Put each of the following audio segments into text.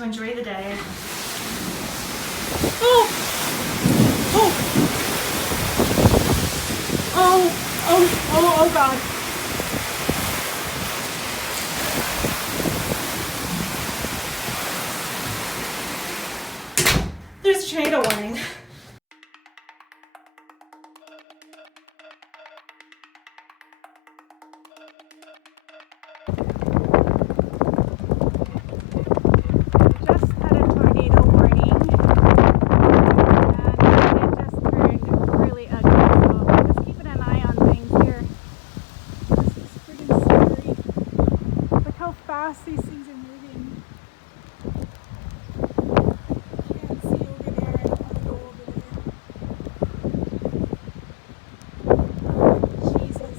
to enjoy the day. Oh! Oh! Oh! Oh! Oh! Oh God! There's a tornado warning. These things are moving. Can't see over there. I don't want to go over there. Jesus.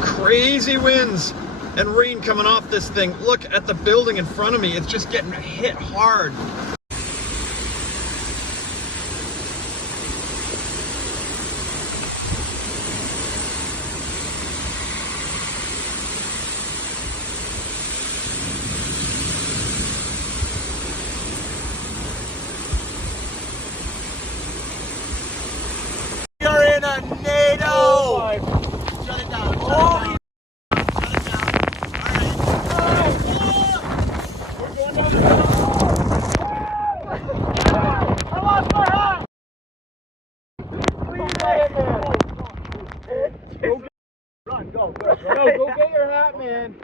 Crazy winds and rain coming off this thing. Look at the building in front of me. It's just getting hit hard. We are in a NATO! Oh, shut it down. Holy Run, go get your hat, man.